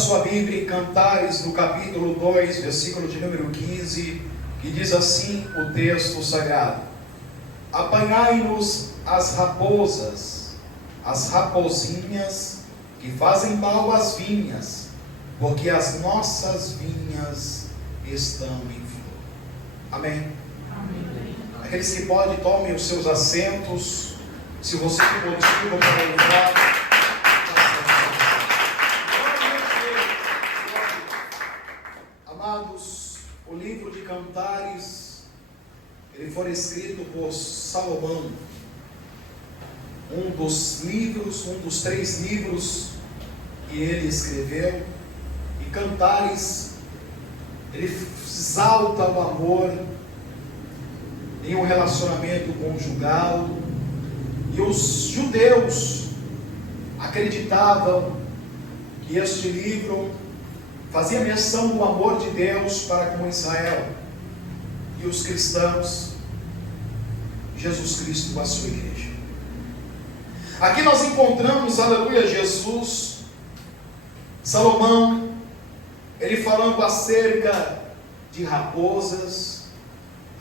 sua Bíblia em Cantares, no capítulo 2, versículo de número 15, que diz assim o texto sagrado: apanhai-nos as raposas, as raposinhas que fazem mal às vinhas, porque as nossas vinhas estão em flor. Amém? Amém. Aqueles que podem, tomem os seus assentos. Se você for disponível para louvar. Amados, o livro de Cantares, ele foi escrito por Salomão, um dos 3 livros que ele escreveu. E Cantares, ele exalta o amor em um relacionamento conjugal. E os judeus acreditavam que este livro fazia menção do amor de Deus para com Israel e os cristãos, Jesus Cristo com a sua igreja. Aqui nós encontramos, aleluia, Jesus, Salomão, ele falando acerca de raposas,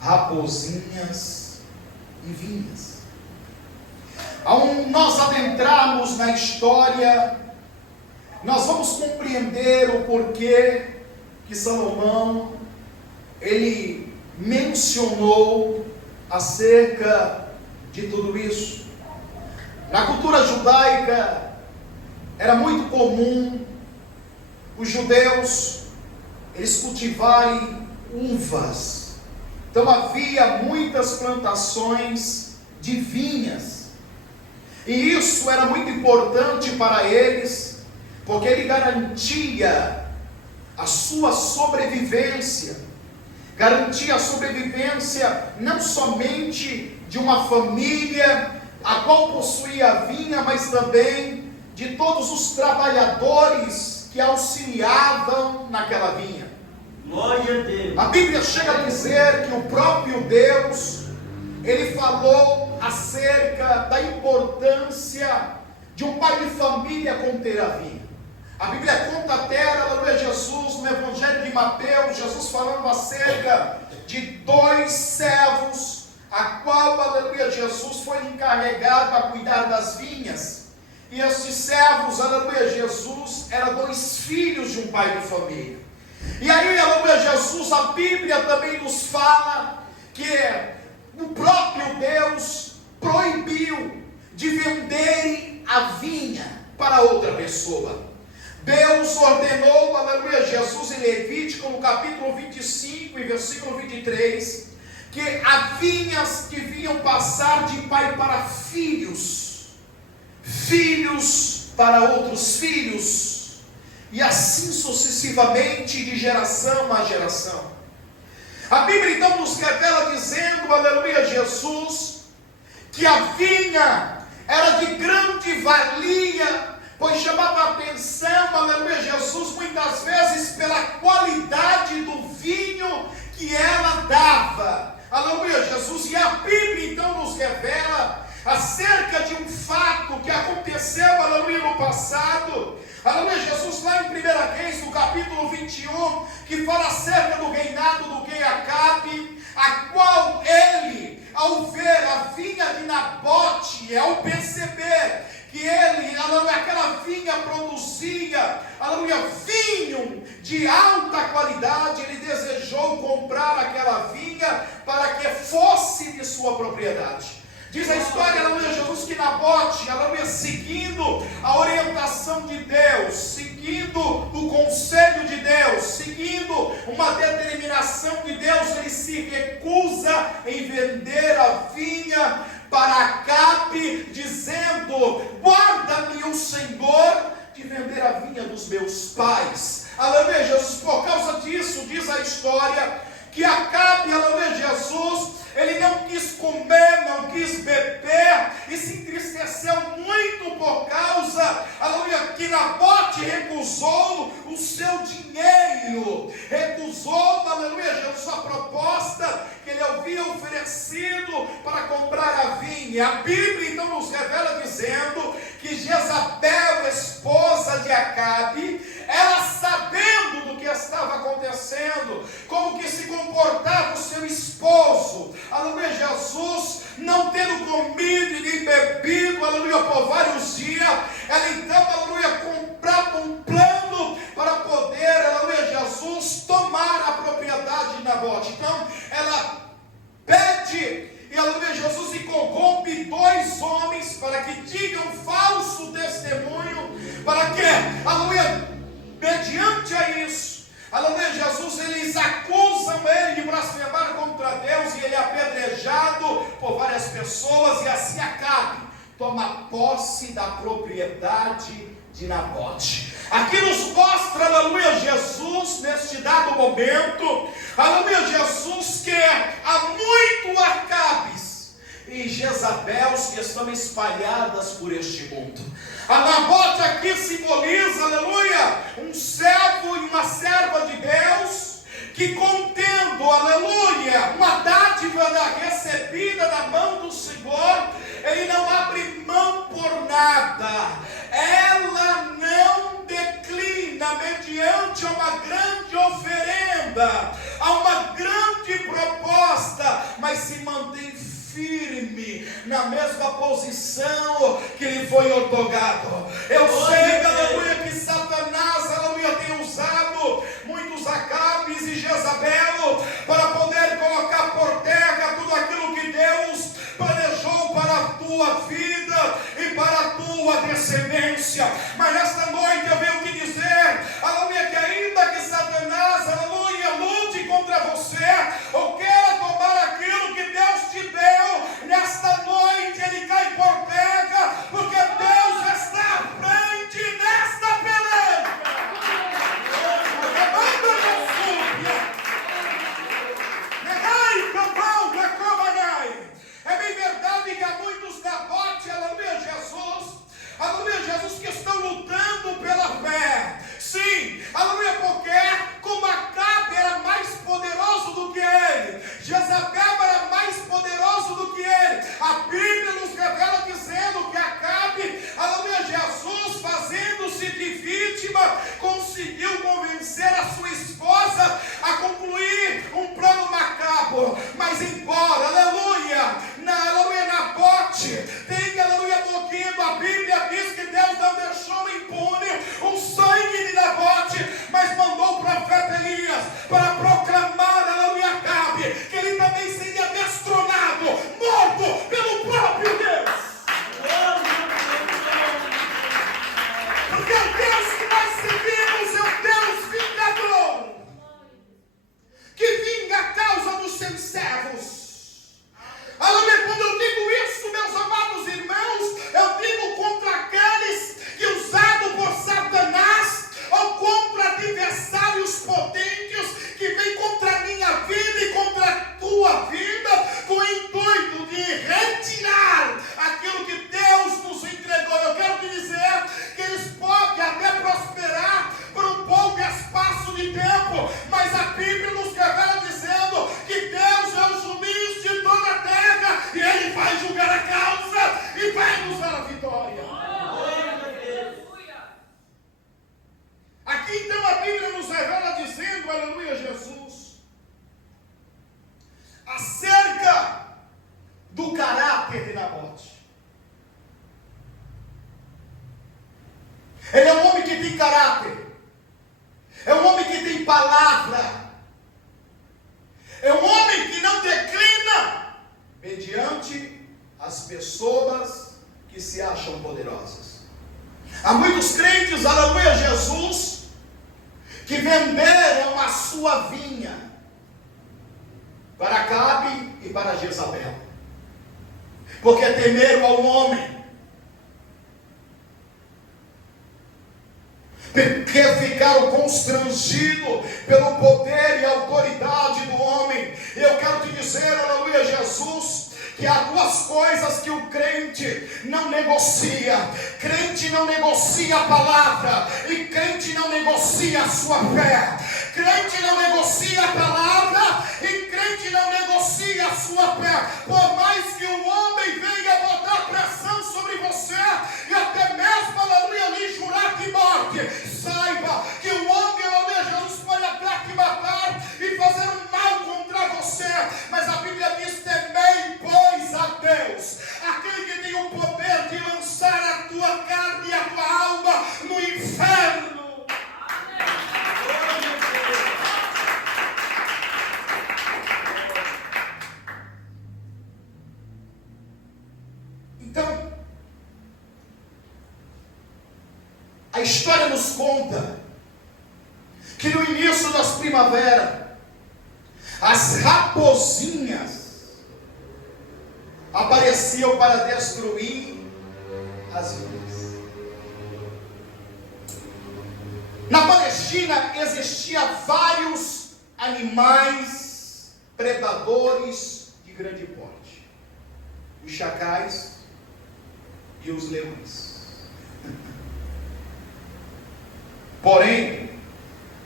raposinhas e vinhas. Ao nós adentrarmos na história, nós vamos compreender o porquê que Salomão, ele mencionou acerca de tudo isso. Na cultura judaica, era muito comum os judeus, eles cultivarem uvas. Então havia muitas plantações de vinhas. E isso era muito importante para eles, porque ele garantia a sua sobrevivência. Garantia a sobrevivência não somente de uma família a qual possuía a vinha, mas também de todos os trabalhadores que auxiliavam naquela vinha. Glória a Deus. A Bíblia chega a dizer que o próprio Deus, ele falou acerca da importância de um pai de família conter a vinha. A Bíblia conta até, aleluia, Jesus, no Evangelho de Mateus, Jesus falando acerca de 2 servos, a qual, aleluia, Jesus foi encarregado a cuidar das vinhas. E estes servos, aleluia, Jesus, eram 2 filhos de um pai de família. E aí, aleluia, Jesus, a Bíblia também nos fala que o próprio Deus proibiu de venderem a vinha para outra pessoa. Deus ordenou, aleluia, Jesus em Levítico, no capítulo 25 e versículo 23, que as vinhas deviam passar de pai para filhos, filhos para outros filhos, e assim sucessivamente, de geração a geração. A Bíblia então nos revela dizendo, aleluia, Jesus, que a vinha era de grande valia, pois chamava a atenção, aleluia, Jesus, muitas vezes pela qualidade do vinho que ela dava, aleluia, Jesus. E a Bíblia então nos revela acerca de um fato que aconteceu, aleluia, no passado, aleluia, Jesus, lá em 1 Reis, no capítulo 21, que fala acerca do reinado do rei Acabe, a qual ele, ao ver a vinha de Nabote, ao perceber que ele, aleluia, aquela vinha produzia, aleluia, vinho de alta qualidade, ele desejou comprar aquela vinha para que fosse de sua propriedade. Diz a história, aleluia, Jesus, que Nabote, aleluia, seguindo a orientação de Deus, seguindo o conselho de Deus, seguindo uma determinação de Deus, ele se recusa em vender a vinha para Acabe, dizendo: guarda-me o Senhor de vender a vinha dos meus pais. Aleluia, Jesus. Por causa disso, diz a história, que Acabe, aleluia, Jesus, ele não quis comer, não quis beber, e se entristeceu muito por causa, aleluia, que Nabote recusou o seu dinheiro, recusou, aleluia, Jesus, a proposta que ele havia oferecido para comprar a vinha. A Bíblia então nos revela dizendo que Jezabel, esposa de Acabe, ela comido e nem bebido, aleluia, por vários dias. Ela então, aleluia, comprava um plano para poder, aleluia, Jesus tomar a propriedade de Nabote. Então, ela pede, e aleluia, Jesus e corrompe 2 homens para que digam falso testemunho, para que, aleluia, mediante a isso, aleluia, Jesus, eles acusam ele de blasfemar contra Deus, e ele é apedrejado por várias pessoas, e assim Acabe toma posse da propriedade de Nabote. Aqui nos mostra, aleluia, Jesus, neste dado momento, aleluia, Jesus que há muito Acabes e Jezabels que estão espalhadas por este mundo. A Nabote aqui simboliza, aleluia, um servo e uma serva de Deus, que contendo, aleluia, uma dádiva recebida da mão do Senhor, ele não abre mão por nada, ela não declina mediante uma grande oferenda, a uma grande proposta, mas se mantém firme na mesma posição que lhe foi otorgado. Eu sei, aleluia, que Satanás, aleluia, tem usado muitos Acabes e Jezabel para poder colocar por terra tudo aquilo que Deus planejou para a tua vida e para a tua descendência. Mas nesta noite eu venho te dizer, aleluia, que ainda que Satanás, aleluia, lute contra você, ou queira tomar aquilo que Deus te deu, nesta noite ele cai por terra, porque Deus está à frente desta peleja. É bem verdade que há muitos Nabote, aleluia, Jesus, que estão lutando pela fé. Sim, aleluia, porque como Acabe era mais poderoso do que ele, Jezabel era mais poderoso do que ele, a Bíblia nos revela dizendo que Acabe, aleluia, Jesus, fazendo-se de vítima, conseguiu convencer a sua esposa a concluir um plano macabro. Mas embora, aleluia, Nabote tenha, aleluia, morrido, a Bíblia diz que Deus não deixou impune o sangue de Nabote, mas mandou o profeta Elias para proclamar, aleluia, Acabe, que ele também seria destronado, morto pelo próprio Deus. Porque o Deus que nós seguimos é o Deus vingador, que vinga a causa dos seus servos. Aleluia, quando eu digo isso, meus amados irmãos, eu digo contra aqueles que, usado por Satanás, ou contra adversários potentes, que vêm contra a minha vida e contra a tua vida, com o intuito de retirar aquilo que Deus nos entregou. Eu quero te dizer que eles podem até prosperar por um pouco espaço de tempo, mas a Bíblia nos revela dizendo que Deus é o juiz de toda a terra, e Ele vai julgar a causa e vai nos dar a vitória. Aqui então a Bíblia nos revela dizendo, aleluia, Jesus, acerca do caráter de Nabote. Ele é um homem que tem caráter, é um homem que tem palavra, é um homem que não declina mediante as pessoas que se acham poderosas. Há muitos crentes, aleluia, Jesus, que venderam a sua vinha para Acabe e para Jezabel, porque temeram ao homem, porque ficaram constrangidos pelo poder e autoridade do homem. Eu quero te dizer, aleluia, Jesus, que há 2 coisas que o crente não negocia. Crente não negocia a palavra, e crente não negocia a sua fé. Crente não negocia a palavra, e crente não negocia a sua fé. Por mais que o homem venha botar pressão sobre você, e até mesmo, aleluia, lhe jurar de morte, saiba que o homem, aleluia, Jesus pode até te matar e fazer um mal contra você, mas a Bíblia diz: temei, pois, a Deus, a Então, a história nos conta que no início das primaveras, as raposinhas apareciam para destruir as vidas. Na Palestina existiam vários animais predadores de grande porte: os chacais e os leões. Porém,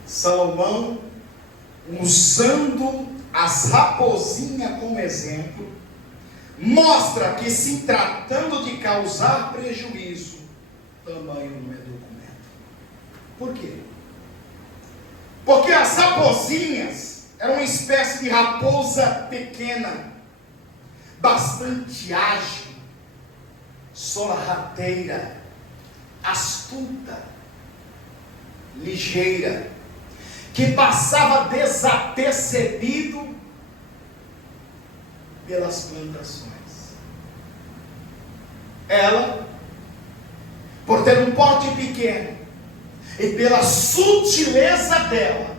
Salomão, usando as raposinhas como exemplo, mostra que, se tratando de causar prejuízo, tamanho não é documento. Por quê? Porque as raposinhas eram uma espécie de raposa pequena, bastante ágil, sorrateira, astuta, ligeira, que passava desapercebido pelas plantações. Ela, por ter um porte pequeno e pela sutileza dela,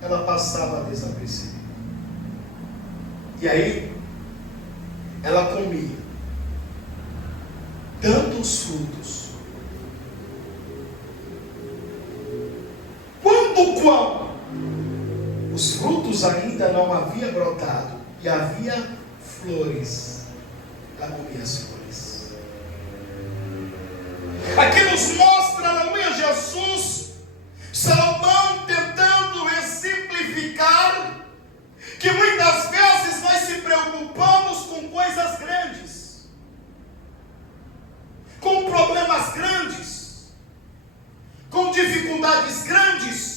ela passava desapercebida. E aí, ela comia tantos frutos quando os frutos ainda não haviam brotado e havia flores, ela comia as flores. Aqui nos mostra, aleluia, Jesus, Salomão tentando exemplificar que muitas vezes nós se preocupamos com coisas grandes, com problemas grandes, com dificuldades grandes,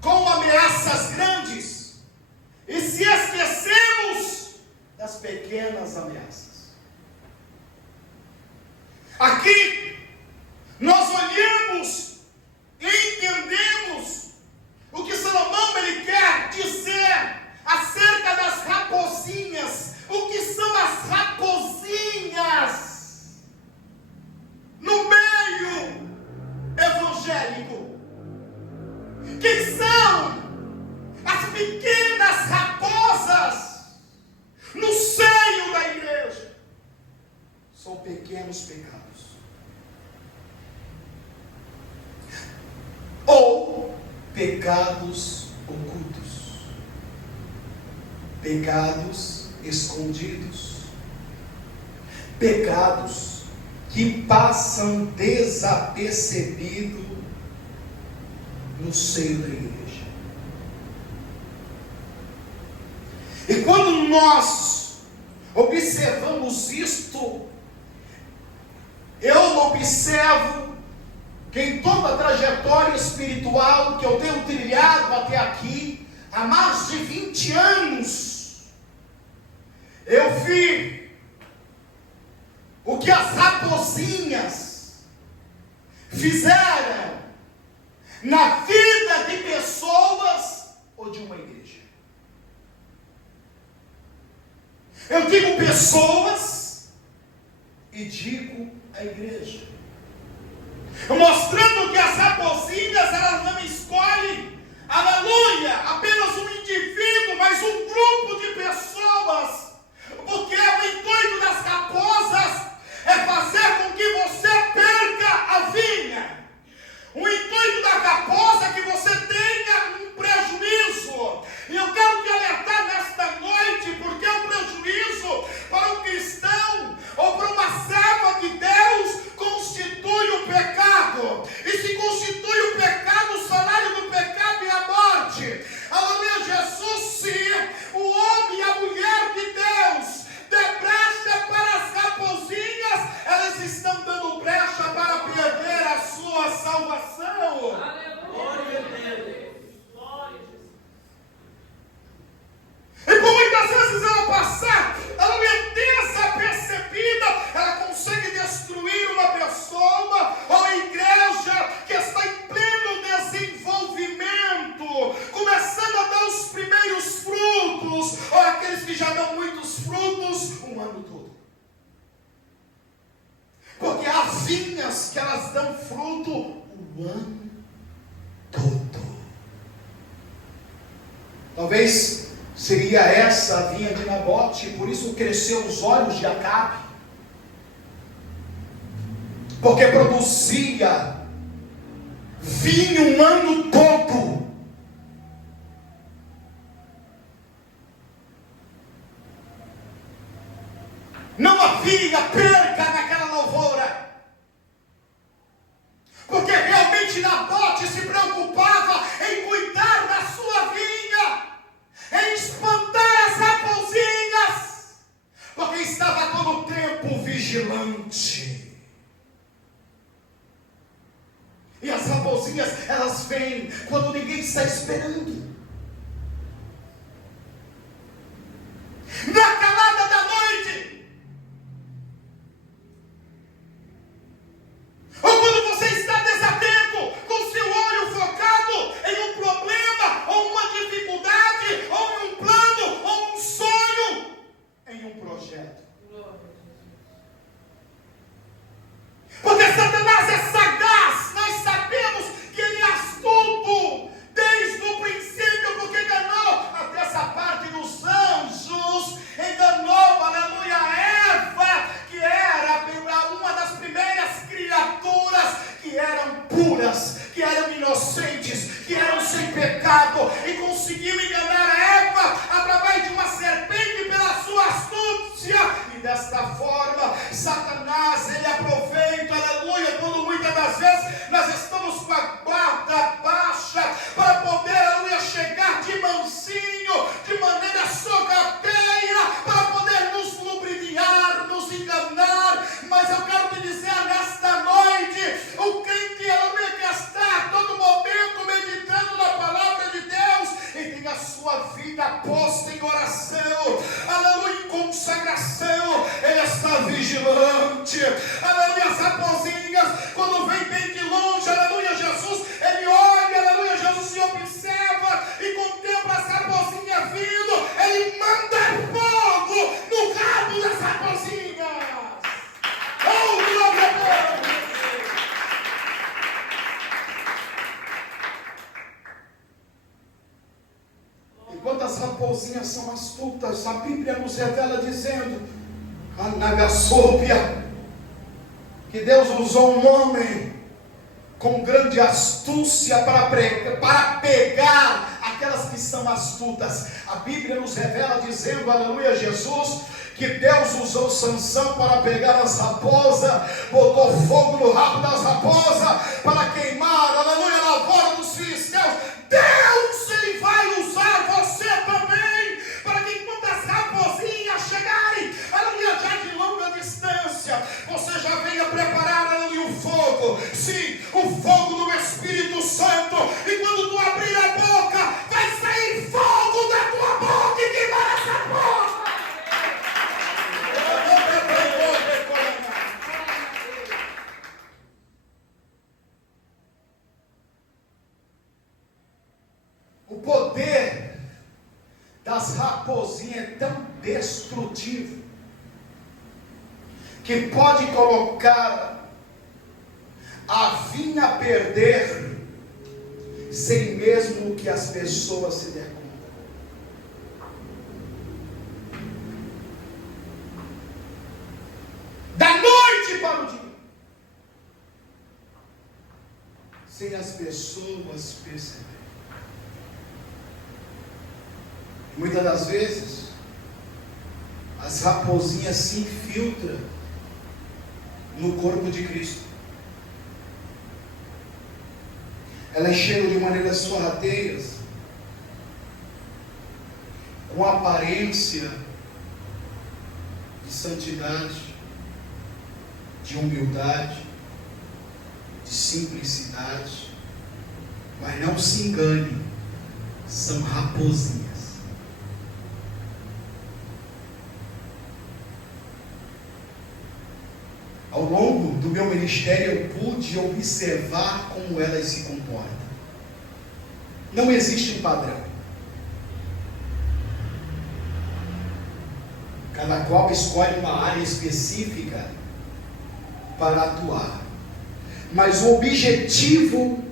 com ameaças grandes, e se esquecemos das pequenas ameaças. Aqui nós olhamos e entendemos o que Salomão ele quer dizer acerca das raposinhas. O que são as raposinhas no meio evangélico? Que são as pequenas raposas no seio da igreja? São pequenos pecados, ou pecados ocultos, pecados escondidos, pecados que passam desapercebidos no seio da igreja. E quando nós observamos isto, eu observo que em toda a trajetória espiritual que eu tenho trilhado até aqui, há mais de 20 anos, eu vi o que as raposinhas fizeram na vida de pessoas ou de uma igreja. Eu digo pessoas e digo a igreja, mostrando que as raposinhas elas não escolhem, aleluia, apenas um indivíduo, mas um grupo de pessoas, porque o intuito das raposas é fazer com que você perca a vinha. O intuito da raposa é que você tenha um prejuízo. E eu quero te alertar nesta noite, porque o prejuízo para um cristão ou para uma serva de Deus constitui o pecado. E se constitui o pecado, o salário do pecado é a morte. Aleluia, Jesus, se o vinhas que elas dão fruto o ano todo. Talvez seria essa a vinha de Nabote, por isso cresceu os olhos de Acabe, porque produzia vinho um ano todo. Não havia perca naquela lavoura, porque realmente Nabote se preocupava em cuidar da sua vinha, em espantar as raposinhas, porque estava todo o tempo vigilante. E as raposinhas, elas vêm quando ninguém está esperando. Na calada da noite, ou quando você está desatento, com seu olho focado em um problema, ou uma dificuldade, ou em um plano, ou um sonho, em um projeto. Porque Satanás é sagaz, nós sabemos que ele é astuto, desde o princípio, porque enganou até essa parte dos anjos, enganou, aleluia, Eva, que era uma das primeiras criaturas que eram puras, que eram inocentes, que eram sem pecado, e conseguiu enganar Eva através de uma serpente pela sua astúcia, e desta forma, Satanás, ele aproveita, aleluia, quando muitas das vezes nós estamos com a guarda baixa, para poder, aleluia, chegar de mansinho, de maneira sorrateira, para poder nos lubrificar, nos enganar. Mas eu quero te dizer nesta noite, o crente, aleluia, que está a todo momento meditando na palavra de Deus, e tem a sua vida posta em oração, aleluia, em consagração, ele está vigilante, aleluia. As raposinhas, quando vem bem de longe, aleluia, Jesus, ele olha, aleluia, Jesus se observa e contempla as raposinhas vindo, ele manda fogo no rabo das raposinhas. Oh, glória a Deus! Enquanto as raposinhas são astutas, a Bíblia nos revela dizendo, Anagasópia, que Deus usou um homem com grande astúcia para pegar aquelas que são astutas. A Bíblia nos revela dizendo, aleluia, Jesus, que Deus usou Sansão para pegar as raposas, botou fogo no rabo das raposas, para queimar, aleluia, a lavoura dos filisteus. Deus, ele vai usar você também, para que quando as raposinhas chegarem, aleluia, já de longa distância, você já venha preparar, aleluia, o fogo. Sim, o fogo do Espírito Santo. E quando tu abrir a boca, vai sair fogo da tua boca e queimar essa boca. O poder das raposinhas é tão destrutivo que pode colocar a vinha a perder sem mesmo que as pessoas se dêem conta. Da noite para o dia, sem as pessoas perceberem. Muitas das vezes as raposinhas se infiltram no corpo de Cristo. Elas chegam de maneiras sorrateiras, com aparência de santidade, de humildade, de simplicidade, mas não se engane, são raposinhas. Ao longo do meu ministério eu pude observar como elas se comportam. Não existe um padrão. Cada qual escolhe uma área específica para atuar, mas o objetivo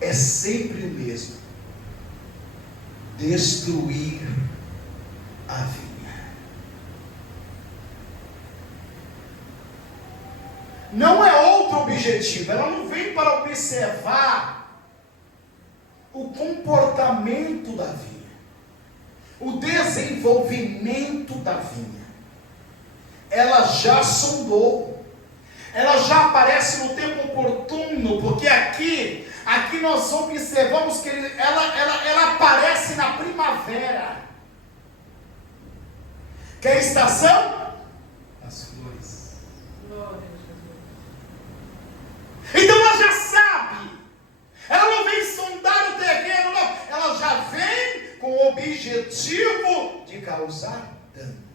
é sempre o mesmo: destruir a vinha. Não é outro objetivo. Ela não vem para observar o comportamento da vinha, o desenvolvimento da vinha. Ela já sondou, ela já aparece no tempo oportuno, porque aqui nós observamos que ela aparece na primavera, que é a estação das flores. Então ela já sabe, ela não vem sondar o terreno, não, ela já vem com o objetivo de causar dano.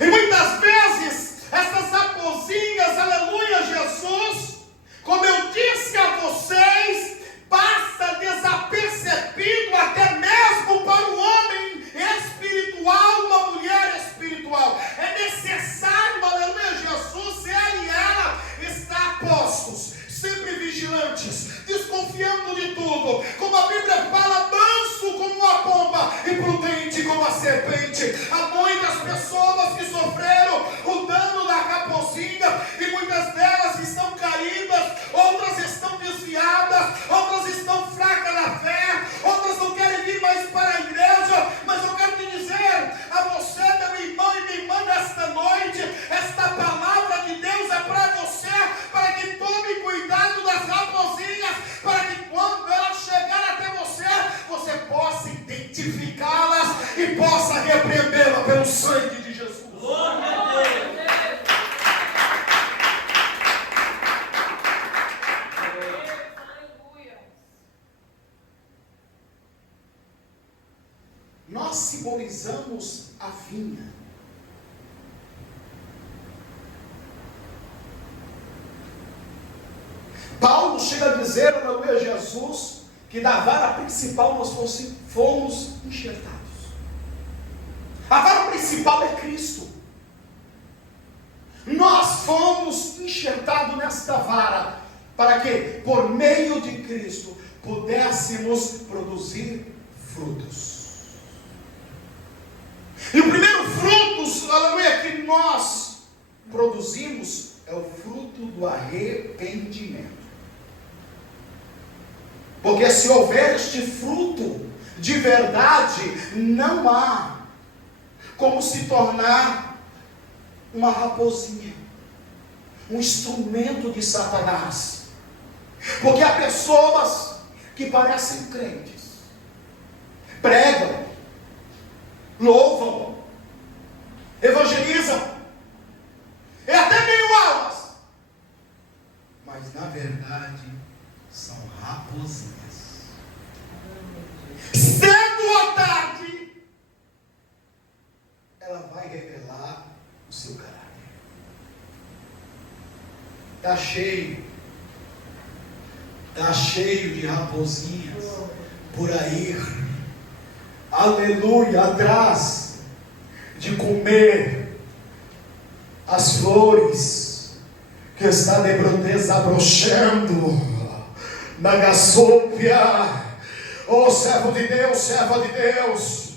E muitas vezes, essas raposinhas, aleluia, Jesus, como eu disse a vocês, passa desapercebido até mesmo para o homem espiritual, uma mulher espiritual. É necessário, aleluia, Jesus, ele e ela estar postos, sempre vigilantes, desconfiando de tudo, como a Bíblia fala, manso como a pomba e prudente como a serpente. Há muitas pessoas que sofreram o dano da raposinha e muitas delas estão caídas, outras estão desviadas, outras estão fracas na fé, outras não querem vir mais para a igreja. Mas eu quero te dizer a você, meu irmão e minha irmã, nesta noite, esta palavra de Deus é para você, para que tome cuidado das raposinhas, para que quando elas chegarem até você, você possa identificá-las e possa repreendê-la pelo sangue de Jesus. Nós simbolizamos a vinha. Paulo chega a dizer, aleluia, Jesus, que da vara principal nós fomos enxertados. A vara principal é Cristo. Nós fomos enxertados nesta vara, para que, por meio de Cristo, pudéssemos produzir frutos. E o primeiro fruto, aleluia, que nós produzimos é o fruto do arrependimento. Porque se houver este fruto de verdade, não há como se tornar uma raposinha, um instrumento de Satanás. Porque há pessoas que parecem crentes, pregam, louvam, evangelizam, e até meio almas, mas na verdade são raposinhas. Cedo ou tarde, ela vai revelar o seu caráter. Está cheio de raposinhas por aí, aleluia, atrás de comer as flores que está desabrochando na gasópia. Oh, servo de Deus, serva de Deus,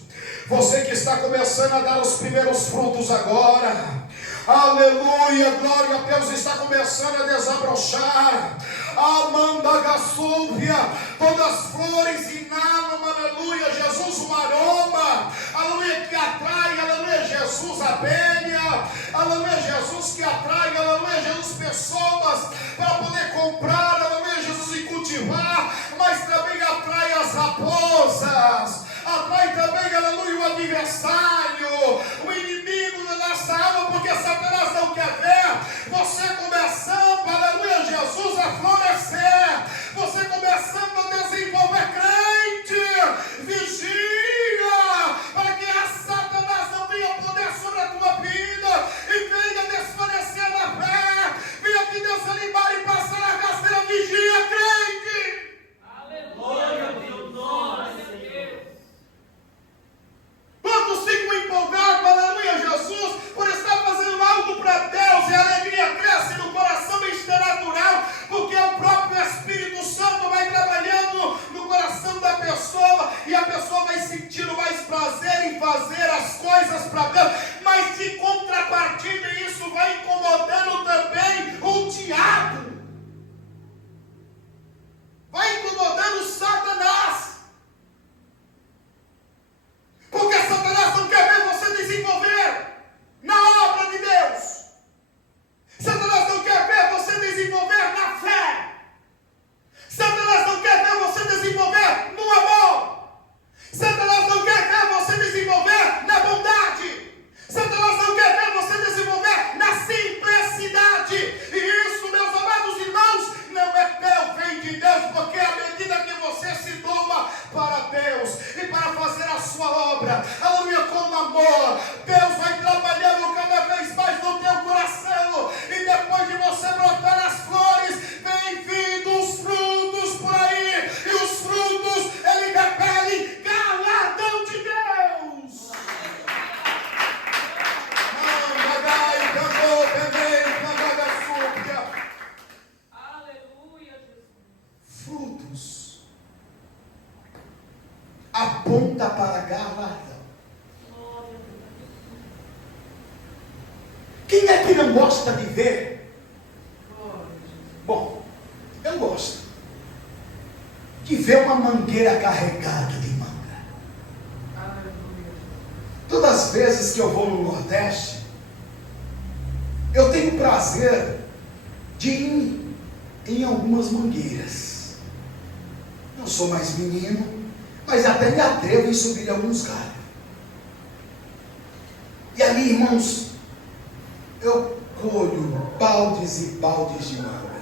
você que está começando a dar os primeiros frutos agora, aleluia, glória a Deus, está começando a desabrochar. Amanda gasúpia, todas as flores inalam, aleluia, Jesus, um aroma, aleluia, que atrai, aleluia, Jesus, abelha, aleluia, Jesus, que atrai, aleluia, Jesus, pessoas para poder comprar, aleluia, Jesus, e cultivar, mas também atrai as raposas, atrai também, aleluia, o adversário, o inimigo da nossa alma, porque Satanás não quer ver você começando, aleluia, Jesus, a florescer, você começando a desenvolver crente. Vigia, para que a Satanás não tenha poder sobre a tua vida e venha desfalecer na fé, venha te desanimar e passar a rasteira. Vigia, crente. Aleluia, meu nome, Deus. Quantos se fazer as coisas para Deus, mas de contrapartida isso vai incomodando também o diabo, vai incomodando Satanás, porque Satanás não quer ver você desenvolver na obra de Deus. Satanás não quer ver você desenvolver na fé. Satanás não quer ver você desenvolver no amor. Satanás não quer ver você desenvolver na bondade. Satanás não quer ver você desenvolver na simplicidade. E isso, meus amados irmãos, não vem de Deus, porque à medida que você se doa para Deus e para fazer a sua obra, aleluia, com amor, Deus vai trabalhando cada vez mais no teu coração, e depois de você brotar as flores, vem vindo os frutos por aí, e os frutos, ele repele galardão de Deus. Frutos aponta para galardão. Quem é que não gosta de ver? Bom, eu gosto de ver uma mangueira carregada de manga. Todas as vezes que eu vou no Nordeste, eu tenho prazer de ir em algumas mangueiras. Não sou mais menino, mas até me atrevo em subir alguns galhos. E ali, irmãos, eu colho baldes e baldes de manga.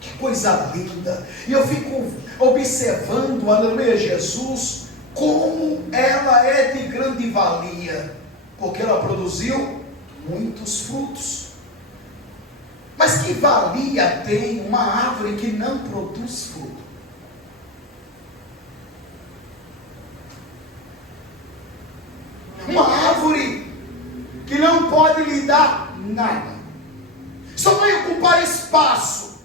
Que coisa linda! E eu fico observando, aleluia, Jesus, como ela é de grande valia, porque ela produziu muitos frutos. Mas que valia tem uma árvore que não produz fruto? Uma árvore que não pode lhe dar nada, só vai ocupar espaço.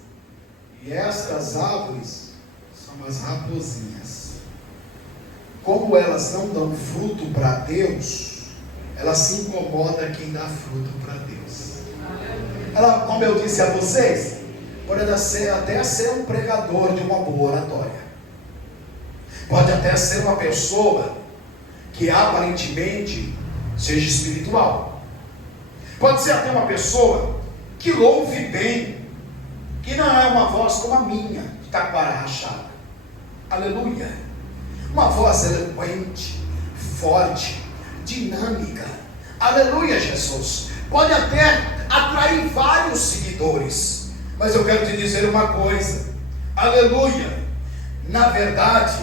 E estas árvores são as raposinhas. Como elas não dão fruto para Deus, elas se incomodam quem dá fruto para Deus. Ela, como eu disse a vocês, pode até ser um pregador de uma boa oratória, pode até ser uma pessoa que aparentemente seja espiritual, pode ser até uma pessoa que louve bem, que não é uma voz como a minha, de taquara rachada, aleluia, uma voz eloquente, forte, dinâmica, aleluia, Jesus, pode até atrair vários seguidores, mas eu quero te dizer uma coisa, aleluia, na verdade,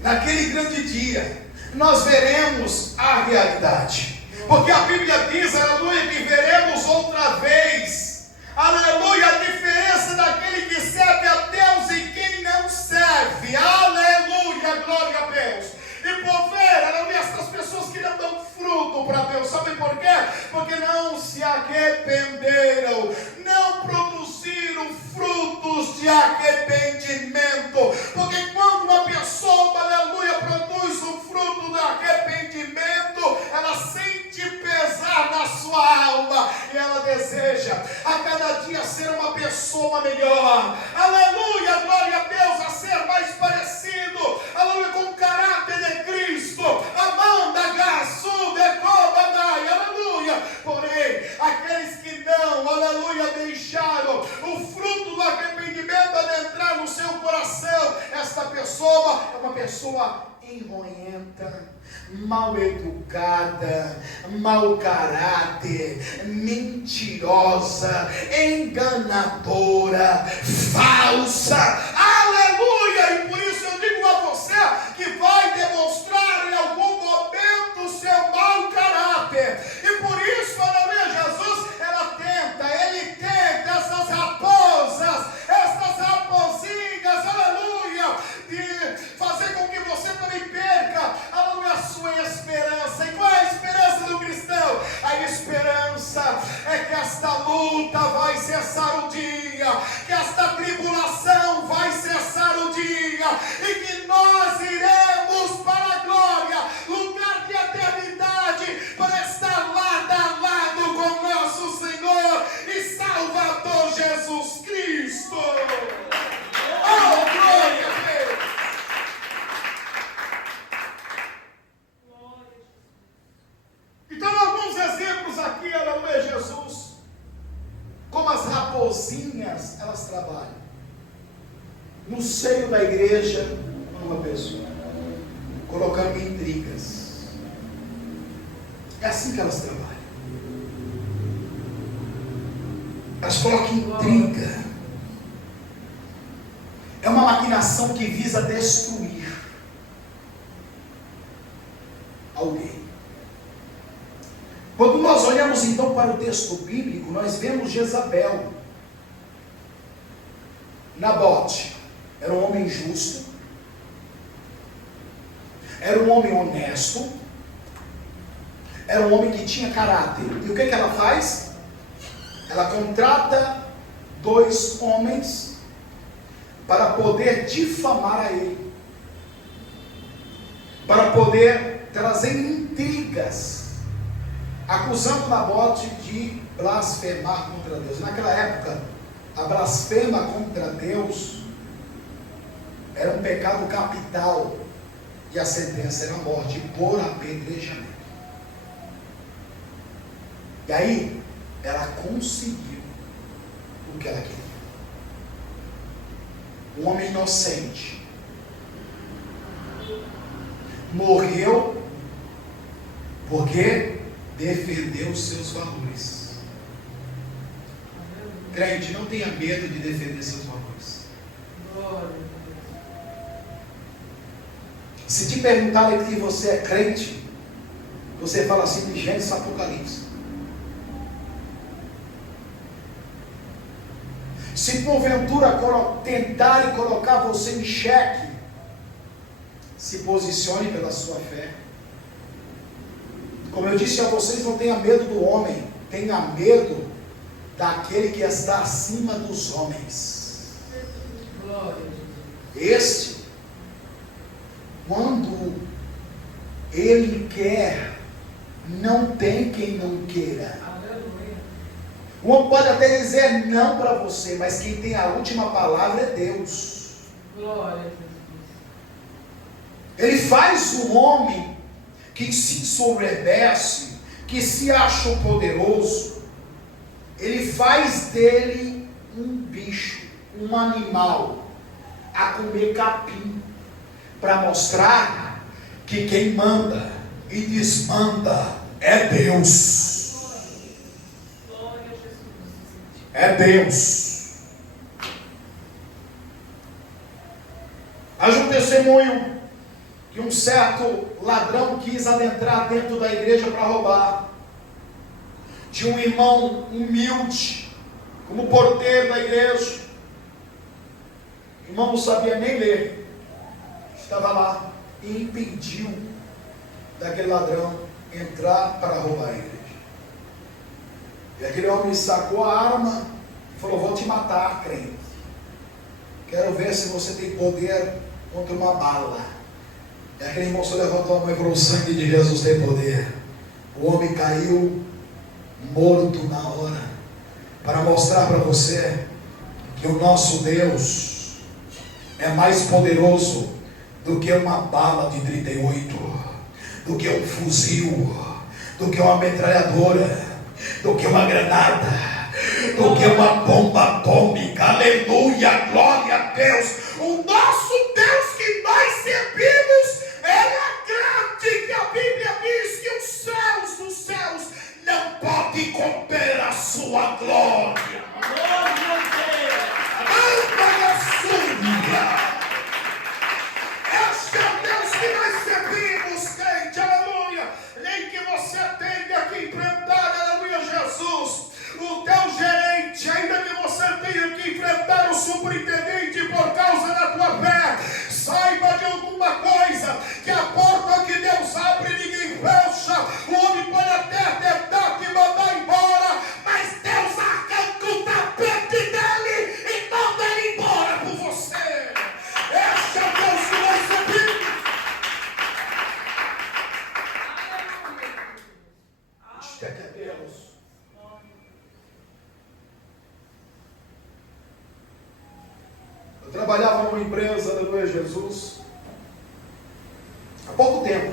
naquele grande dia, nós veremos a realidade, porque a Bíblia diz, aleluia, que veremos outra vez, aleluia, a diferença daquele que serve a Deus e quem não serve, aleluia, glória a Deus. E por ver, aleluia, essas pessoas que não dão fruto para Deus, sabe por quê? Porque não se arrependeram, não produziram frutos de arrependimento, porque quando uma pessoa, aleluia, produz o fruto do arrependimento, ela sente pesar na sua alma, e ela deseja a cada dia ser uma pessoa melhor, aleluia, glória a Deus, a ser mais parecido, aleluia, com o caráter de Cristo, amanda, gaçu, decobadai, aleluia. Porém, aqueles que não, aleluia, deixaram o fruto do arrependimento adentrar no seu coração, esta pessoa é uma pessoa enronhenta, mal educada, mau caráter, mentirosa, enganadora, falsa, aleluia. E por isso eu digo a você que vai demonstrar em algum momento o seu mau caráter, e por isso, aleluia, Jesus, ele tenta essas raposas, essas raposinhas, aleluia, de fazer com que você também perca, aleluia, a sua esperança. E qual é a esperança do cristão? A esperança é que esta luta vai cessar um dia, que esta tribulação vai sozinhas elas trabalham. No seio da igreja, uma pessoa, colocando intrigas. É assim que elas trabalham. Elas colocam intriga. É uma maquinação que visa destruir alguém. Quando nós olhamos então para o texto bíblico, nós vemos Jezabel. Nabote era um homem justo, era um homem honesto, era um homem que tinha caráter. E o que ela faz? Ela contrata 2 homens para poder difamar a ele, para poder trazer intrigas, acusando Nabote de blasfemar contra Deus. Naquela época, a blasfema contra Deus era um pecado capital, e a sentença era a morte por apedrejamento. E aí, ela conseguiu o que ela queria. Um homem inocente morreu porque defendeu os seus valores. Crente, não tenha medo de defender seus valores. Se te perguntarem que você é crente, você fala assim de Gênesis Apocalipse. Se porventura tentarem colocar você em xeque, se posicione pela sua fé. Como eu disse a vocês, não tenha medo do homem, tenha medo daquele que está acima dos homens. Este, quando ele quer, não tem quem não queira. O homem pode até dizer não para você, mas quem tem a última palavra é Deus. Glória a Jesus. Ele faz o homem que se ensoberbece, que se acha poderoso, ele faz dele um bicho, um animal, a comer capim, para mostrar que quem manda e desmanda é Deus. É Deus. Haja um testemunho que um certo ladrão quis adentrar dentro da igreja para roubar. Tinha um irmão humilde, como porteiro da igreja. O irmão não sabia nem ler. Estava lá e impediu daquele ladrão entrar para roubar a igreja. E aquele homem sacou a arma e falou: vou te matar, crente. Quero ver se você tem poder contra uma bala. E aquele irmão só levantou a mão e falou: o sangue de Jesus tem poder. O homem caiu morto na hora, para mostrar para você que o nosso Deus é mais poderoso do que uma bala de 38, do que um fuzil, do que uma metralhadora, do que uma granada, do que uma bomba atômica. Aleluia, glória a Deus. O nosso Deus que nós servimos, Ele é grande, que a Bíblia diz que os céus dos céus não podem conter a sua glória. Este é o Deus que nós servimos, crente, aleluia. Nem que você tenha que enfrentar, aleluia, Jesus, o teu gerente, ainda que você tenha que enfrentar o superintendente por causa da tua fé, saiba de alguma coisa, que a porta que Deus abre ninguém fecha. O homem pode até tentar te mandar embora, mas Deus arranca o tapete dele e manda ele embora por você. Este é o Deus que nós servimos. Este é Deus. Eu trabalhava numa empresa, aleluia, Jesus, há pouco tempo.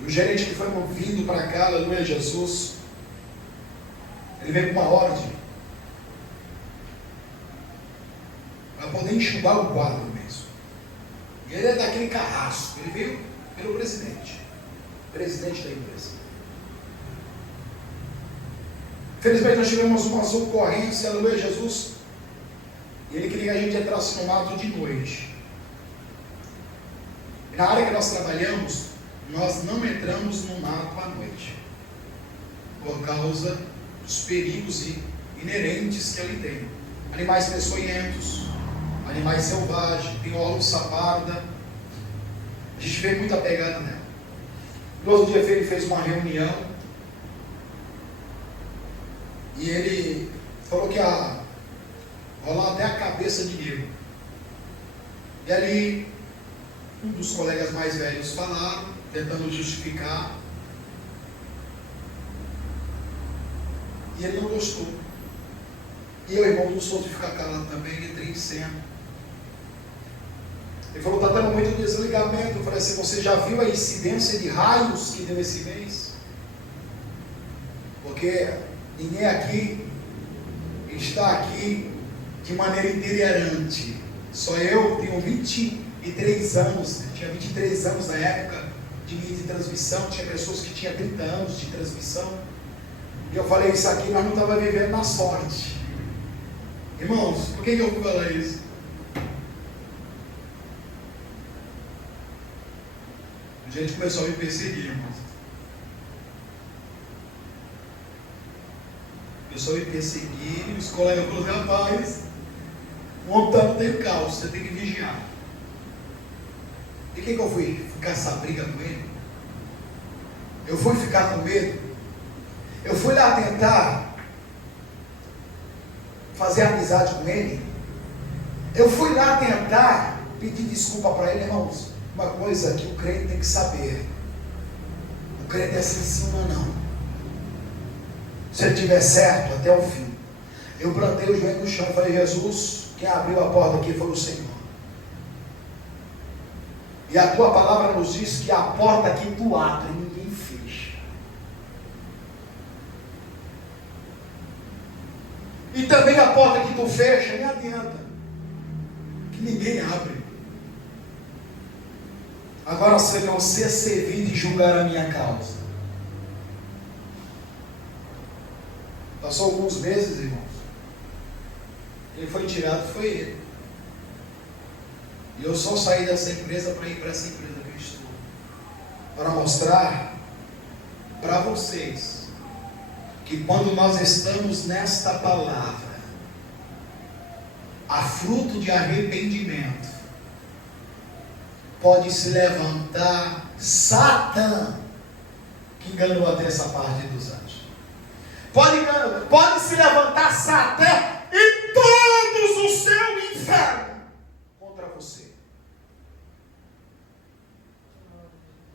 E o gerente que foi vindo para cá, aleluia, Jesus, Ele veio com uma ordem para poder enxugar o quadro mesmo. E ele é daquele carrasco. Ele veio pelo presidente da empresa. Infelizmente nós tivemos umas ocorrências, aleluia Jesus, e ele queria que a gente entrasse no mato de noite. E na área que nós trabalhamos, nós não entramos no mato à noite, por causa dos perigos inerentes que ali tem. Animais peçonhentos, animais selvagens, tem onça parda. A gente vê muita pegada nela. No outro dia ele fez uma reunião e ele falou que ia rolar até a cabeça de negro. E ali um dos colegas mais velhos falaram, tentando justificar, e ele não gostou. E eu, irmão, não sou de ficar calado também, entrei em cena. Ele falou, está dando muito desligamento. Eu falei assim, você já viu a incidência de raios que deu esse mês? Porque ninguém aqui está aqui de maneira itinerante. Só eu tenho 23 anos, tinha 23 anos na época de transmissão, tinha pessoas que tinham 30 anos de transmissão. E eu falei, isso aqui nós não estávamos vivendo na sorte. Irmãos, por que eu vou falar isso? A gente começou a me perseguir, irmãos. Começou a me perseguir, e os colegas falaram, rapaz, o homem não tem caos, você tem que vigiar. E o que eu fui? Fui caçar briga com ele? Eu fui ficar com medo? Eu fui lá tentar fazer amizade com ele? Eu fui lá tentar pedir desculpa para ele, irmãos. Uma coisa que o crente tem que saber: o crente é assim sim ou não. Se ele estiver certo até o fim. Eu plantei o joelho no chão e falei, Jesus, quem abriu a porta aqui foi o Senhor. E a tua palavra nos diz que a porta que tu abre, ninguém fecha. E também a porta que tu fecha, nem adianta, que ninguém abre. Agora, se você servir e julgar a minha causa. Passou alguns meses, irmãos. Ele foi tirado, foi ele. E eu só saí dessa empresa para ir para essa empresa que eu estou. Para mostrar para vocês que quando nós estamos nesta palavra, a fruto de arrependimento, pode se levantar Satã, que enganou até essa parte dos anjos. Pode se levantar Satã e todos o seu inferno contra você.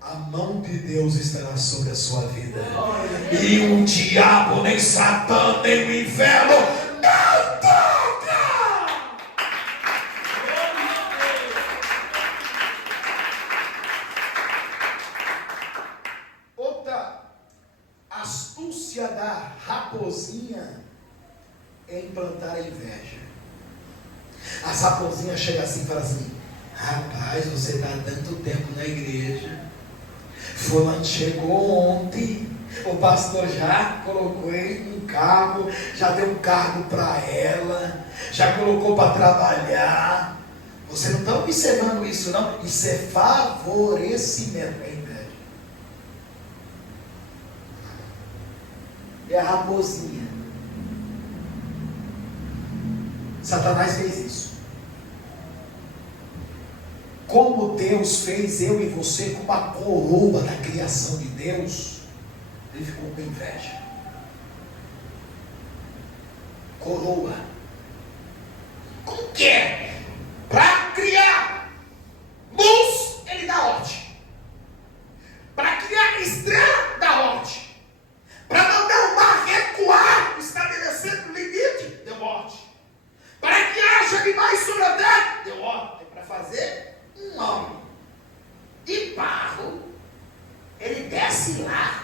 A mão de Deus estará sobre a sua vida. E o diabo, nem Satã, nem o inferno não toca. Outra astúcia da raposinha é implantar a inveja. As raposinhas chegam assim e falam assim: rapaz, você está há tanto tempo na igreja, fulano chegou ontem, o pastor já colocou ele em cargo, já deu um cargo para ela, já colocou para trabalhar. Você não está observando isso não? Isso é favorecimento, é inveja. É a raposinha. Satanás fez isso. Como Deus fez eu e você com uma coroa da criação de Deus, ele ficou com inveja. Coroa. Como que é? Para criar luz, ele dá ordem. Para criar estrela, dá ordem. Para mandar o mar recuar, estabelecendo limite, deu ordem. Para que haja animais sobre a terra, deu ordem. Para fazer um homem de barro, ele desce lá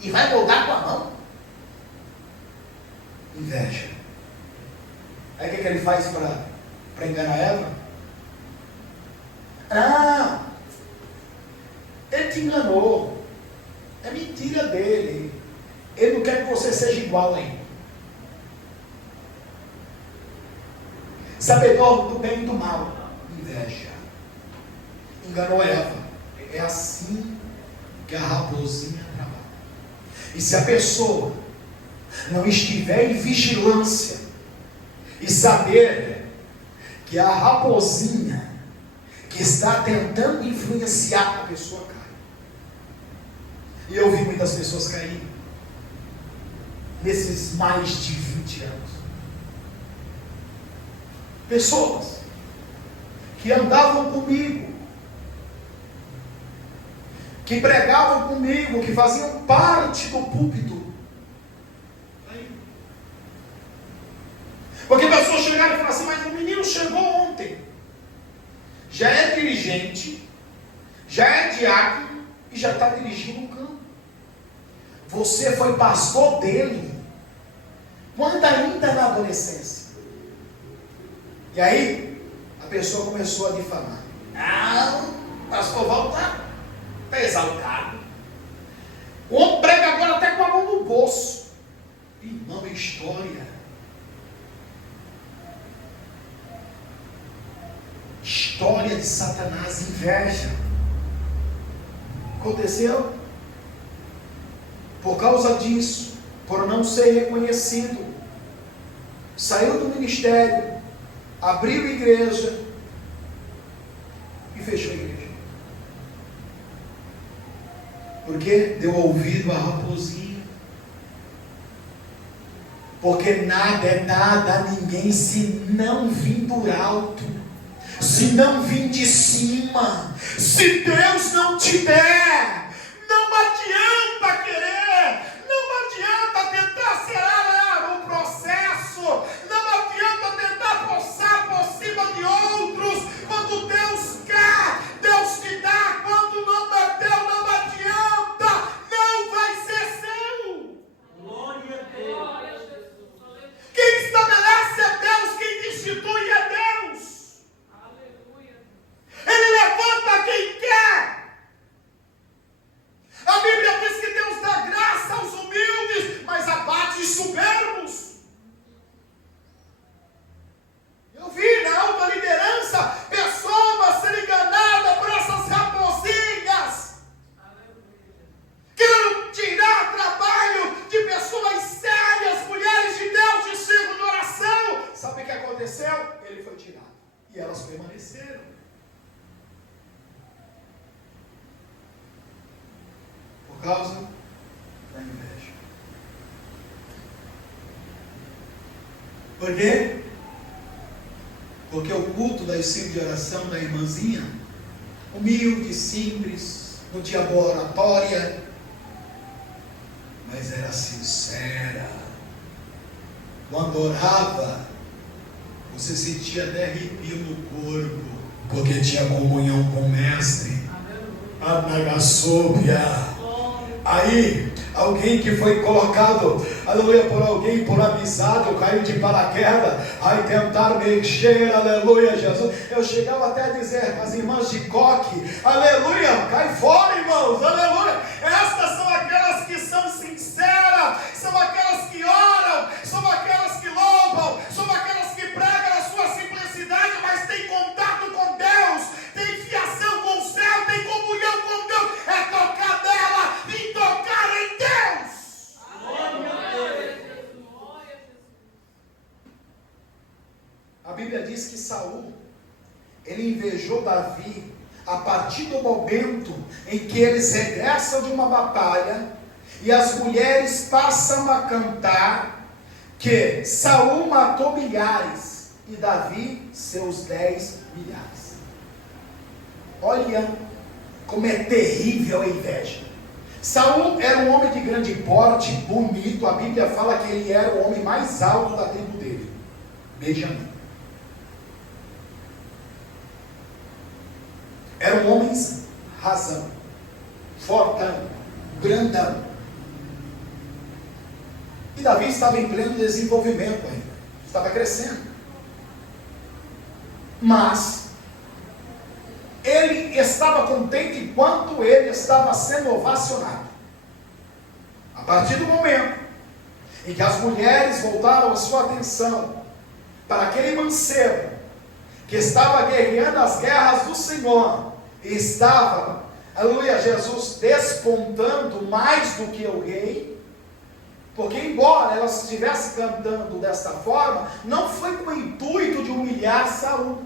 e vai moldar com a mão. que ele faz para enganar Eva? Ah, ele te enganou. É mentira dele. Ele não quer que você seja igual a ele. Sabedor do bem e do mal. Inveja. Enganou Eva. É assim que a raposinha trabalha. E se a pessoa não estiver em vigilância e saber que a raposinha que está tentando influenciar a pessoa cai. E eu vi muitas pessoas caírem nesses mais de 20 anos. Pessoas que andavam comigo, que pregavam comigo, que faziam parte do púlpito. Porque pessoas chegaram e falaram assim: mas o menino chegou ontem, já é dirigente, já é diácono e já está dirigindo um campo. Você foi pastor dele quando ainda na adolescência. E aí a pessoa começou a difamar. Ah, o pastor Valdo está exaltado. O homem prega agora até com a mão no bolso. Irmão, é história. História de Satanás, inveja. Aconteceu por causa disso, por não ser reconhecido. Saiu do ministério, abriu igreja e fechou a igreja. Porque deu ouvido à raposinha. Porque nada é dado a ninguém se não vir do alto, se não vir de cima. Se Deus não te der, não adianta querer, não adianta tentar acelerar o processo, não adianta tentar passar por cima de outros. Quando Deus quer, Deus te dá. Quando não é teu, não adianta, não vai ser seu. Glória a Deus. Quem estabelece é Deus, quem institui é Deus. Aleluia. Ele levanta quem quer. A Bíblia diz que Deus dá graça aos humildes, mas abate os soberbos. Eu vi na alta liderança pessoas serem enganadas por essas raposinhas, querendo tirar trabalho de pessoas sérias, mulheres de Deus, de círculo de oração. Sabe o que aconteceu? Ele foi tirado e elas permaneceram. Por causa da inveja. Por quê? Porque o culto da círculo de oração da irmãzinha, humilde, simples, não tinha boa oratória, mas era sincera. Quando orava, você sentia até arrepio no corpo, porque tinha comunhão com o mestre. Anagasóbia. Aí, alguém que foi colocado, aleluia, por alguém, por amizade, ou caiu de paraquedas, aí tentaram me encher, aleluia, Jesus. Eu chegava até a dizer às irmãs de coque, aleluia, cai fora, irmãos, aleluia. Estas são aquelas que são sinceras, são aquelas que oram, são aquelas que louvam, são aquelas que pregam a sua simplicidade, mas tem contato com Deus, tem fiação com o céu, tem comunhão com Deus. É tocar nela e tocar em Deus. A Bíblia diz que Saul, ele invejou Davi a partir do momento em que eles regressam de uma batalha e as mulheres passam a cantar que Saul matou milhares e Davi seus 10 milhares. Olha como é terrível a inveja. Saul era um homem de grande porte, bonito. A Bíblia fala que ele era o homem mais alto da tribo dele, Benjamim. Era um homem razão, fortão, grandão. E Davi estava em pleno desenvolvimento ainda, estava crescendo. Mas ele estava contente enquanto ele estava sendo ovacionado. A partir do momento em que as mulheres voltaram a sua atenção para aquele mancebo que estava guerreando as guerras do Senhor, e estava, aleluia, Jesus despontando mais do que o rei, porque embora ela estivesse cantando desta forma, não foi com o intuito de humilhar Saul,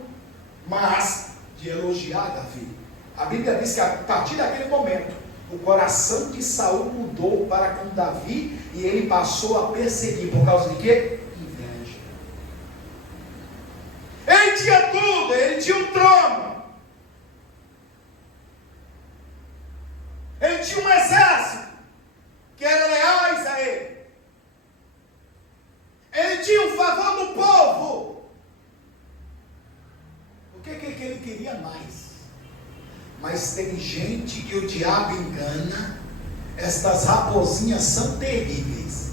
mas de elogiar Davi. A Bíblia diz que a partir daquele momento, o coração de Saul mudou para com Davi, e ele passou a perseguir, por causa de quê? Inveja. Ele tinha tudo, ele tinha um trono, ele tinha um exército, que era leais a ele, ele tinha o favor do povo. O que ele queria mais? Mas tem gente que o diabo engana. Estas raposinhas são terríveis,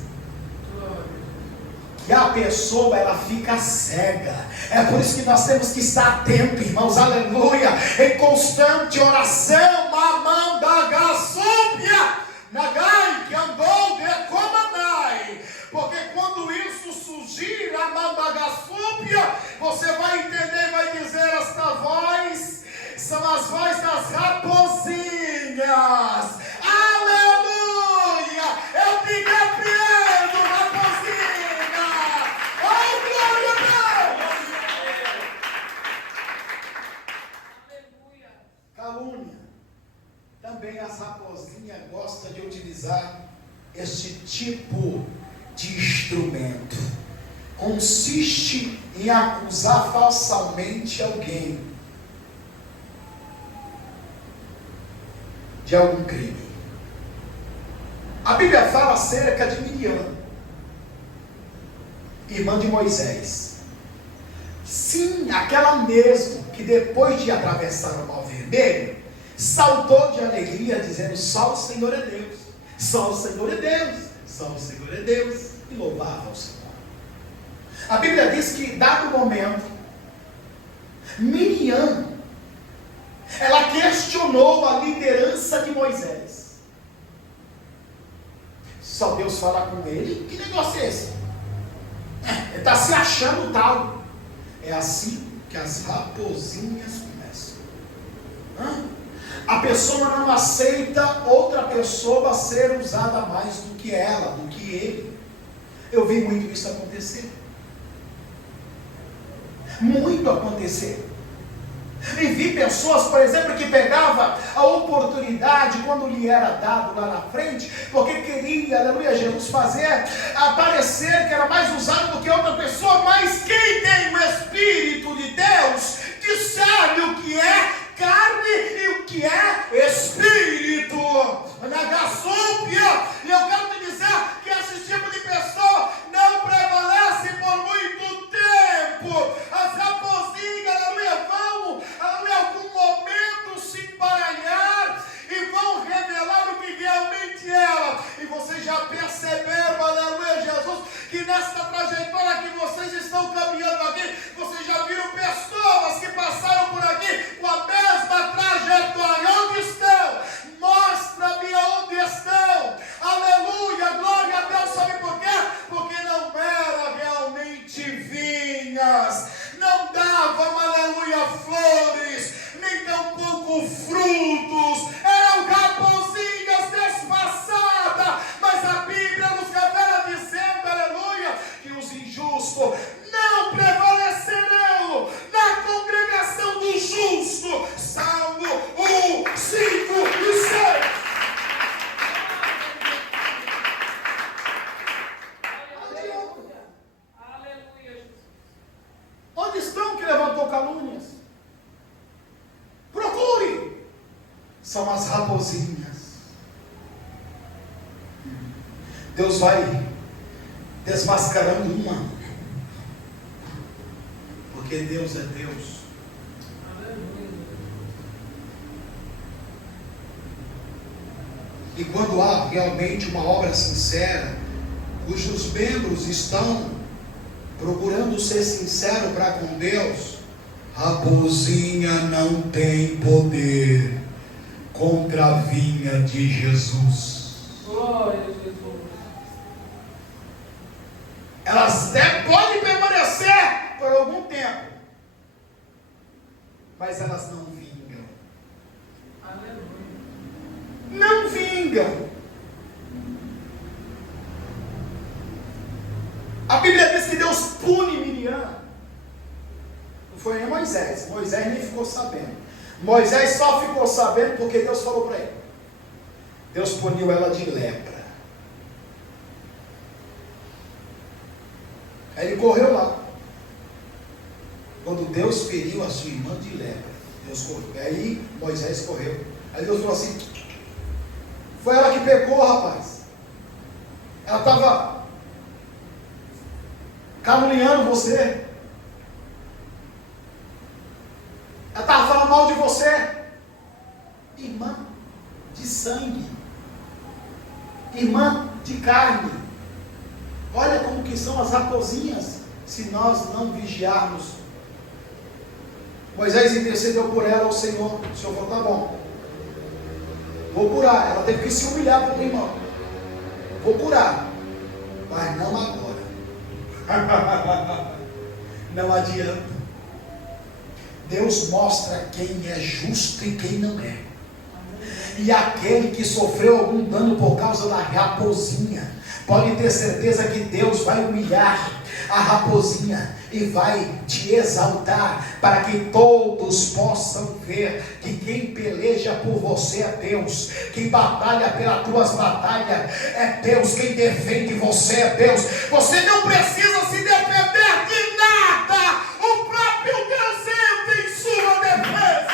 que a pessoa ela fica cega. É por isso que nós temos que estar atentos, irmãos, aleluia, em constante oração. Mamanda gasúpia, nagai, que andou de comanai. Porque quando isso surgir, amanda gasúpia, você vai entender e vai dizer: esta voz são as vozes das raposinhas. Aleluia! Eu te repreendo, raposinha! Oh, glória a Deus! Calúnia. Também as raposinhas gostam de utilizar este tipo de instrumento. Consiste em acusar falsamente alguém de algum crime. A Bíblia fala acerca de Miriam, irmã de Moisés. Sim, aquela mesmo que depois de atravessar o Mar Vermelho, saltou de alegria, dizendo: só o Senhor é Deus, só o Senhor é Deus, só o Senhor é Deus, e louvava o Senhor. A Bíblia diz que, dado o momento, Miriam, ela questionou a liderança de Moisés. Só Deus fala com ele? Que negócio é esse? Ele está se achando tal. É assim que as raposinhas começam. A pessoa não aceita outra pessoa ser usada mais do que ela, do que ele. Eu vi muito isso acontecer. Muito acontecer. E vi pessoas, por exemplo, que pegava a oportunidade quando lhe era dado lá na frente, porque queria, aleluia, Jesus, fazer aparecer que era mais usado do que outra pessoa. Mas quem tem o Espírito de Deus discerne o que é carne e o que é Espírito. Na gasúpia. E eu quero te dizer que esse tipo de pessoa não prevalece por muito tempo. As raposinhas, aleluia, vão, aleluia, algum momento se embaralhar e vão revelar o que realmente era. E vocês já perceberam, aleluia, Jesus, que nesta trajetória que vocês estão caminhando aqui, vocês já viram pessoas que passaram por aqui com a mesma trajetória. Onde estão? Mostra-me onde estão. Aleluia, glória a Deus. Sabe por quê? Porque não era realmente vinhas, não davam, aleluia, flores, nem tampouco frutos, eram raposinhas disfarçadas. Mas a Bíblia nos revela dizendo, aleluia, que os injustos não prevalecerão na congregação do justo. Salmo 1, 5 e 6. Onde estão que levantou calúnias? Procure. São as raposinhas. Deus vai desmascarando uma, porque Deus é Deus. E quando há realmente uma obra sincera, cujos membros estão procurando ser sinceros para com Deus, raposinha não tem poder contra a vinha de Jesus. Glória a Jesus. Elas até podem permanecer por algum tempo, mas elas não vingam. Aleluia. Não vingam. A Bíblia diz que Deus pune Miriam. Não foi nem Moisés. Moisés nem ficou sabendo. Moisés só ficou sabendo porque Deus falou para ele. Deus puniu ela de lepra. Aí ele correu lá. Quando Deus feriu a sua irmã de lepra, Deus correu. Aí Moisés correu. Aí Deus falou assim: foi ela que pecou, rapaz. Ela estava caluniando você. Ela estava falando mal de você. Irmã de sangue. Irmã de carne. Olha como que são as raposinhas, se nós não vigiarmos. Moisés intercedeu por ela ao Senhor. O Senhor falou: tá bom, vou curar. Ela teve que se humilhar para o irmão. Vou curar, mas não agora. Não adianta. Deus mostra quem é justo e quem não é. E aquele que sofreu algum dano por causa da raposinha, pode ter certeza que Deus vai humilhar a raposinha e vai te exaltar, para que todos possam ver que quem peleja por você é Deus, quem batalha pelas tuas batalhas é Deus, quem defende você é Deus. Você não precisa se defender de nada, o próprio Deus entra em sua defesa.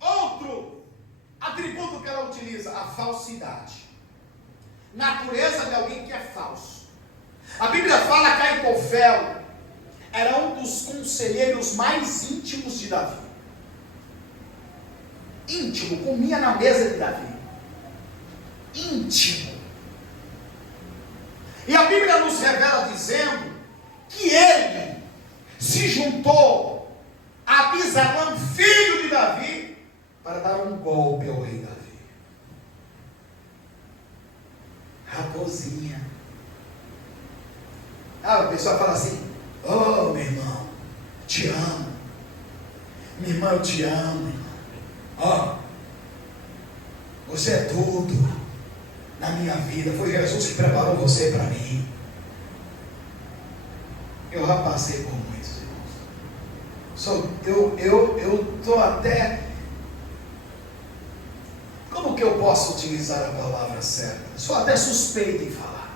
Outro atributo que ela utiliza, a falsidade. Natureza de alguém que é falso. A Bíblia fala que Aitofel era um dos conselheiros mais íntimos de Davi. Íntimo, comia na mesa de Davi. Íntimo. E a Bíblia nos revela dizendo que ele se juntou a Absalão, filho de Davi, para dar um golpe ao rei Davi. Raposinha. A pessoa fala assim: oh, meu irmão, te amo. Minha irmã, eu te amo, irmão. Ó, você é tudo na minha vida. Foi Jesus que preparou você para mim. Eu já passei por muitos, irmãos. Eu estou até... Como que eu posso utilizar a palavra certa? Sou até suspeito em falar.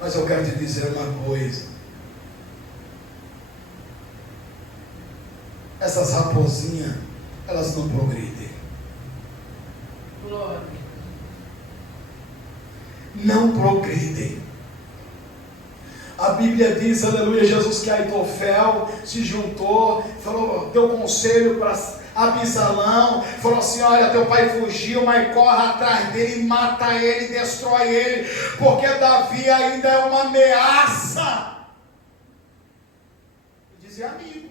Mas eu quero te dizer uma coisa. Essas raposinhas, elas não progridem. Glória. Não progridem. A Bíblia diz, aleluia, Jesus, que Aitofel se juntou, falou, deu conselho para Absalão, falou assim: olha, teu pai fugiu, mas corre atrás dele, mata ele, destrói ele, porque Davi ainda é uma ameaça. Ele dizia: amigo.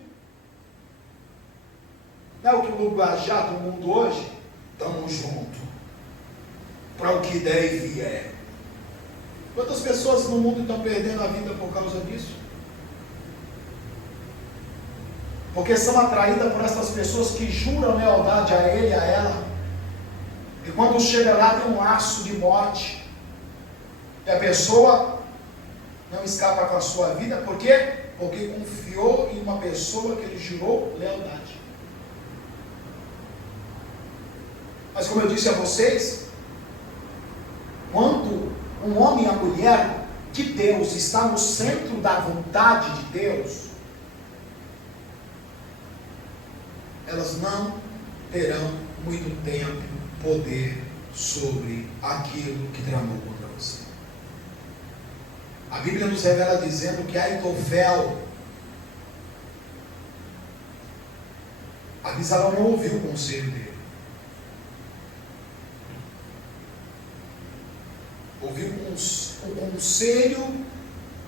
Não é o que o linguajar do mundo hoje? Estamos juntos, para o que der e vier. Quantas pessoas no mundo estão perdendo a vida por causa disso? Porque são atraídas por essas pessoas que juram lealdade a ele e a ela. E quando chega lá tem um laço de morte. E a pessoa não escapa com a sua vida. Por quê? Porque confiou em uma pessoa que ele jurou lealdade. Mas como eu disse a vocês, quando um homem e a mulher de Deus está no centro da vontade de Deus, elas não terão muito tempo poder sobre aquilo que tramou contra você. A Bíblia nos revela dizendo que Aitofel, Absalão não ouviu o conselho dele. o conselho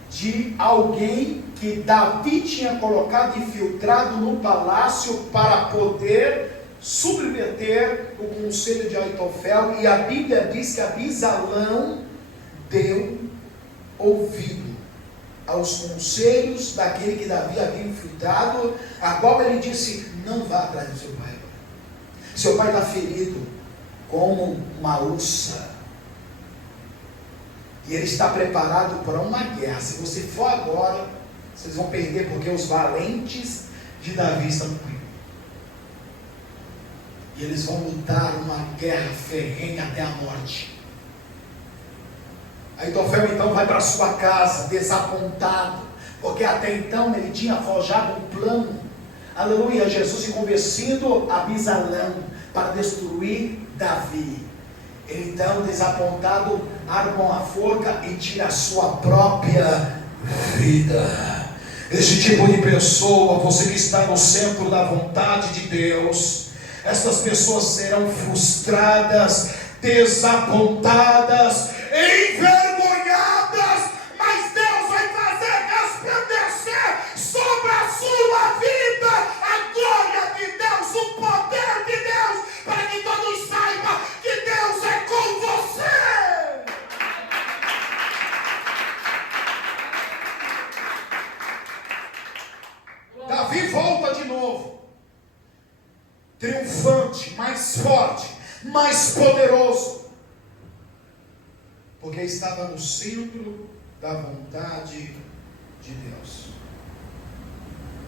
de alguém que Davi tinha colocado infiltrado no palácio para poder subverter o conselho de Aitofel, e a Bíblia diz que Abisalão deu ouvido aos conselhos daquele que Davi havia infiltrado, a qual ele disse: não vá atrás do seu pai. Seu pai está ferido como uma ursa, e ele está preparado para uma guerra. Se você for agora, vocês vão perder, porque os valentes de Davi estão com ele. E eles vão lutar uma guerra ferrenha até a morte. Aitofel então vai para sua casa, desapontado, porque até então ele tinha forjado um plano, aleluia, Jesus se convencido a Abisalão para destruir Davi. Ele então, desapontado, arma uma forca e tira a sua própria vida. Esse tipo de pessoa, você que está no centro da vontade de Deus, estas pessoas serão frustradas, desapontadas, envergonhadas, mas Deus vai fazer resplandecer sobre a sua vida a glória de Deus, o poder de Deus, para que todos saibam que Deus é com você. Davi volta de novo, triunfante, mais forte, mais poderoso, porque estava no centro da vontade de Deus.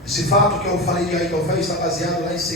Esse fato que eu falei de Aitofel está baseado lá em 2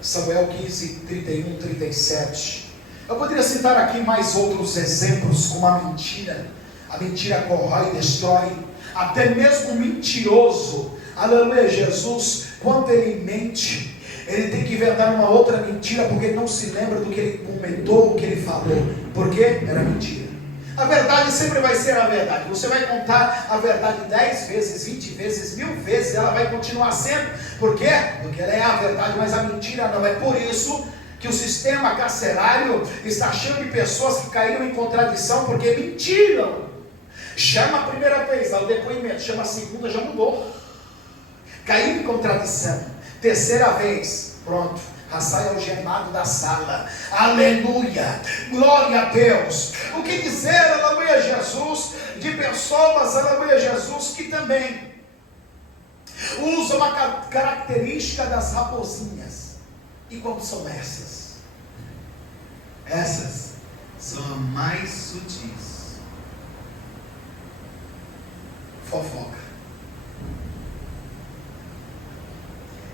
Samuel 15, 31, 37. Eu poderia citar aqui mais outros exemplos, como a mentira. A mentira corrói e destrói. Até mesmo o mentiroso, aleluia, Jesus, quando ele mente, ele tem que inventar uma outra mentira, porque ele não se lembra do que ele comentou, o que ele falou, porque era mentira. A verdade sempre vai ser a verdade. Você vai contar a verdade 10 vezes, 20 vezes, 1000 vezes, ela vai continuar sendo. Por quê? Porque ela é a verdade, mas a mentira não. É por isso que o sistema carcerário está cheio de pessoas que caíram em contradição, porque mentiram. Chama a primeira vez, ao depoimento, chama a segunda, já mudou. Caiu em contradição. Terceira vez, pronto, já sai algemado da sala. Aleluia, glória a Deus. O que dizer, aleluia, Jesus, de pessoas, aleluia, Jesus, que também usam a característica das raposinhas. E como são essas? Essas são as mais sutis. Fofoca.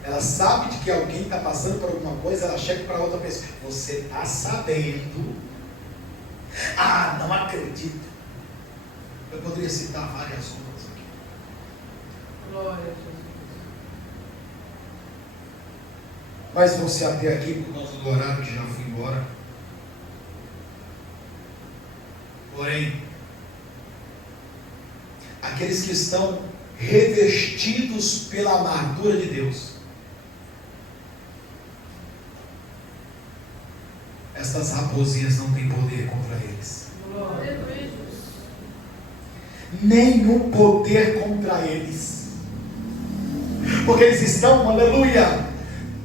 Ela sabe de que alguém está passando por alguma coisa, ela chega para outra pessoa: você está sabendo? Ah, não acredito. Eu poderia citar várias outras aqui. Glória a Jesus. Mas vou se ater aqui por causa do horário que já fui embora. Porém, aqueles que estão revestidos pela armadura de Deus, estas raposinhas não têm poder contra eles. Glória a Deus. Nenhum poder contra eles. Porque eles estão, aleluia,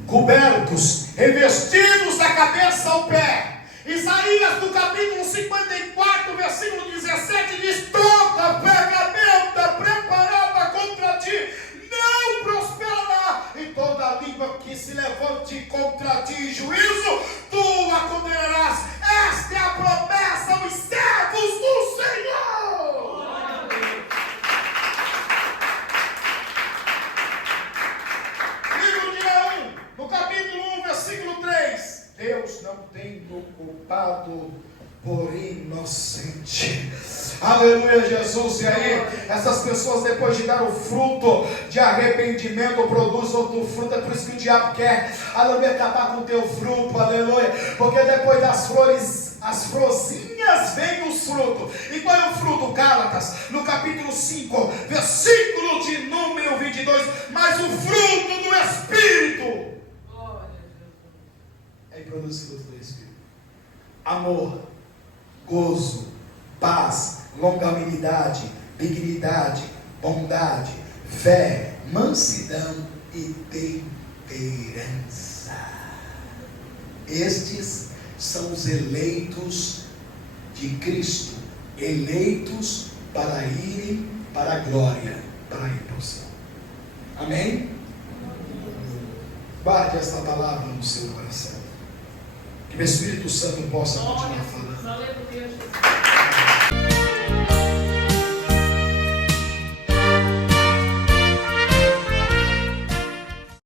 cobertos, revestidos da cabeça ao pé. Isaías, no capítulo 54, versículo 17, diz: toda ferramenta preparada contra ti não prosperará, e toda língua que se levante contra ti em juízo, tu a condenarás. Esta é a promessa aos servos do Senhor. Livro de Leão, no capítulo 1, versículo 3: Deus não tem o culpado por inocente. Aleluia, Jesus. E aí, essas pessoas, depois de dar o fruto de arrependimento, produzem outro fruto. É por isso que o diabo quer, aleluia, acabar com o teu fruto, aleluia, porque depois das flores, as florzinhas, vem os frutos. E qual é o fruto? Gálatas, no capítulo 5, versículo de número 22, mas o fruto do Espírito. Glória a Jesus. Aí produz fruto do Espírito: amor, gozo, paz, longanimidade, benignidade, bondade, fé, mansidão e temperança. Estes são os eleitos de Cristo, eleitos para irem para a glória, para a redenção. Amém? Guarde esta palavra no seu coração. Que o Espírito Santo possa continuar falando. Aleluia, Jesus.